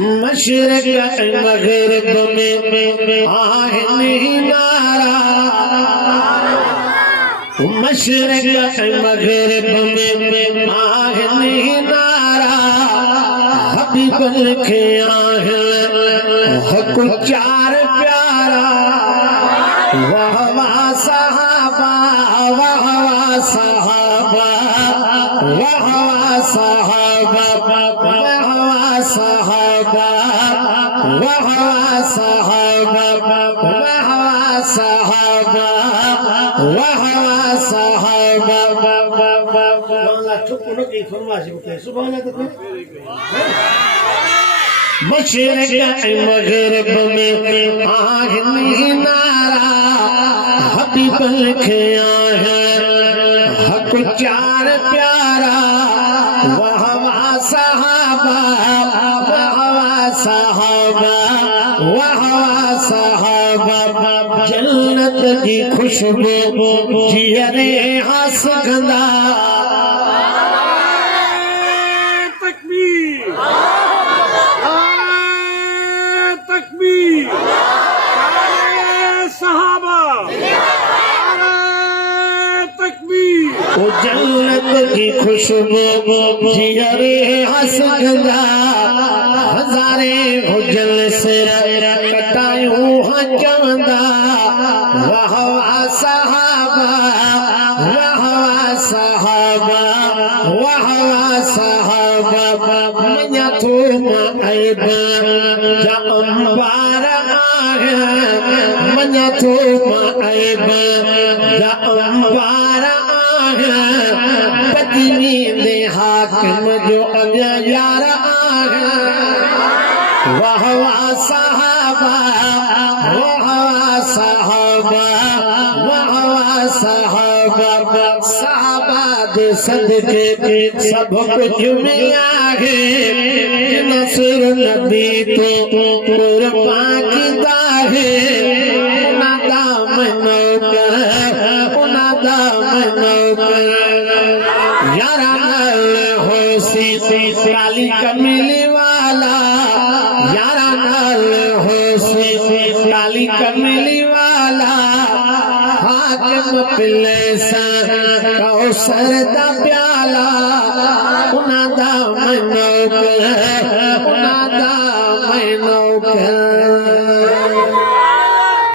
मशरक मगरिब में आहे नारा, मशरक मगरिब में आहे नारा, हबीबल के आहे हक चार प्यारा, वाह वाह सहाबा, वाह वाह सहाबा, वाह वाह सहाबा, वाह वाह सहाबा, वाह वाह सहाबा, वाह वाह सहाबा, वाह वाह सहाबा। मशरक मगरिब में आहे नारा, हबीबल के आहे हक चार प्यारा, वाह वाह सहाबा, वाह वाह सहाबा, वाह वाह सहाबा। जन्नत की खुशबू जियरे हंस गंदा, जन्नत की खुशबू जियरे हंस गंदा, हजारे हुजल से कटायूं हंजंदा, वाह वाह सहाबा, वाह वाह सहाबा, वाह वाह सहाबा। मञा थो माइब जा अंबार आहे, मञा थो माइब जा अंबार पत्नी दे हाकिम जो अॻियां यार आहे, वाह वाह सहाबा, वाह वाह सहाबा, वाह वाह सहाबा। सहाबा दे सदके सब कुछ में आहे, नसर नबी तो कुर्बान कीता है, उनदा मनोकर, उनदा मनोकर। यारा नल होसी काली कमली वाला, यारा नल होसी काली कमली वाला, हाकिम पिले सा कौसर दा प्याला, उनदा मनोकर, उनदा मनोकर।